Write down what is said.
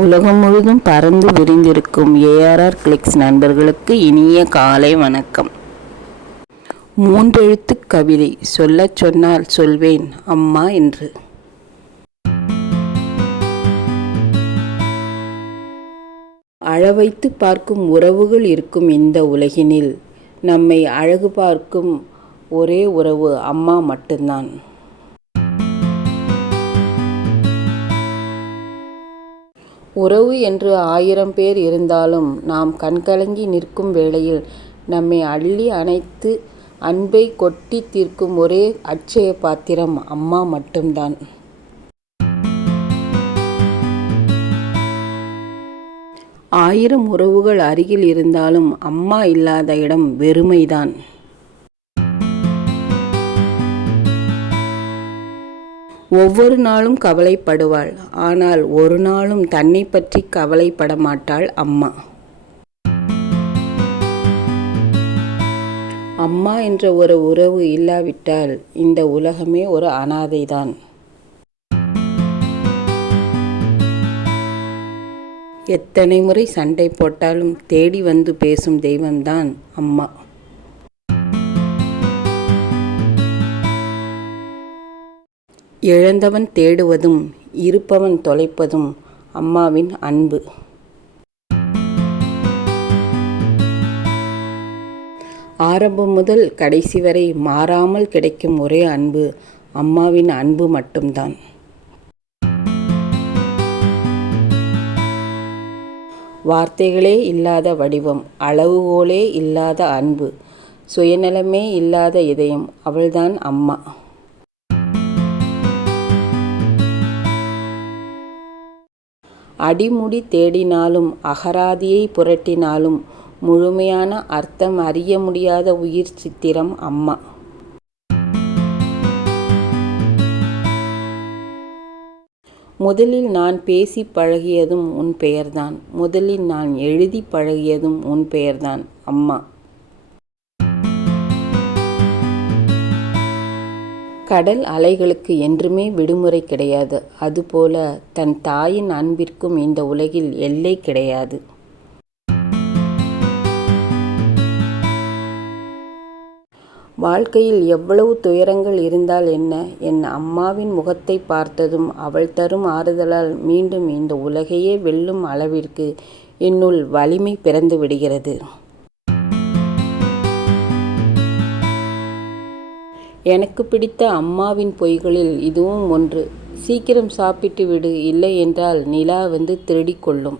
உலகம் முழுதும் பறந்து விரிந்திருக்கும் ஏஆர்ஆர் கிளிக்ஸ் நண்பர்களுக்கு இனிய காலை வணக்கம். மூன்றெழுத்துக் கவிதை. சொல்லச் சொன்னால் சொல்வேன் அம்மா என்று. அழவைத்து பார்க்கும் உறவுகள் இருக்கும் இந்த உலகினில் நம்மை அழகு பார்க்கும் ஒரே உறவு அம்மா மட்டும்தான். உறவு என்று 1000 பேர் இருந்தாலும் நாம் கண்கலங்கி நிற்கும் வேளையில் நம்மை அள்ளி அணைத்து அன்பை கொட்டி தீர்க்கும் ஒரே அட்சய பாத்திரம் அம்மா மட்டும்தான். ஆயிரம் உறவுகள் அருகில் இருந்தாலும் அம்மா இல்லாத இடம் வெறுமைதான். ஒவ்வொரு நாளும் கவலைப்படுவாள். ஆனால் ஒரு நாளும் தன்னை பற்றி கவலைப்பட மாட்டாள் அம்மா. அம்மா என்ற ஒரு உறவு இல்லாவிட்டால் இந்த உலகமே ஒரு அனாதைதான். எத்தனை முறை சண்டை போட்டாலும் தேடி வந்து பேசும் தெய்வம்தான் அம்மா. இழந்தவன் தேடுவதும் இருப்பவன் தொலைப்பதும் அம்மாவின் அன்பு. ஆரம்பம் முதல் கடைசி வரை மாறாமல் கிடைக்கும் ஒரே அன்பு அம்மாவின் அன்பு மட்டும்தான். வார்த்தைகளே இல்லாத வடிவம், அளவுகோலே இல்லாத அன்பு, சுயநலமே இல்லாத இதயம், அவள்தான் அம்மா. அடிமுடி தேடினாலும் அகராதியை புரட்டினாலும் முழுமையான அர்த்தம் அறிய முடியாத உயிர் சித்திரம் அம்மா. முதலில் நான் பேசி பழகியதும் உன் பெயர்தான். முதலில் நான் எழுதி பழகியதும் உன் பெயர்தான் அம்மா. கடல் அலைகளுக்கு என்றுமே விடுமுறை கிடையாது. அதுபோல தன் தாயின் அன்பிற்கும் இந்த உலகில் எல்லை கிடையாது. வாழ்க்கையில் எவ்வளவு துயரங்கள் இருந்தால் என்ன, என் அம்மாவின் முகத்தை பார்த்ததும் அவள் தரும் ஆறுதலால் மீண்டும் இந்த உலகையே வெல்லும் அளவிற்கு என்னுள் வலிமை பிறந்து விடுகிறது. எனக்கு பிடித்த அம்மாவின் பொய்களில் இதுவும் ஒன்று. சீக்கிரம் சாப்பிட்டு விடு, இல்லை என்றால் நிலா வந்து திருடிக்கொள்ளும்.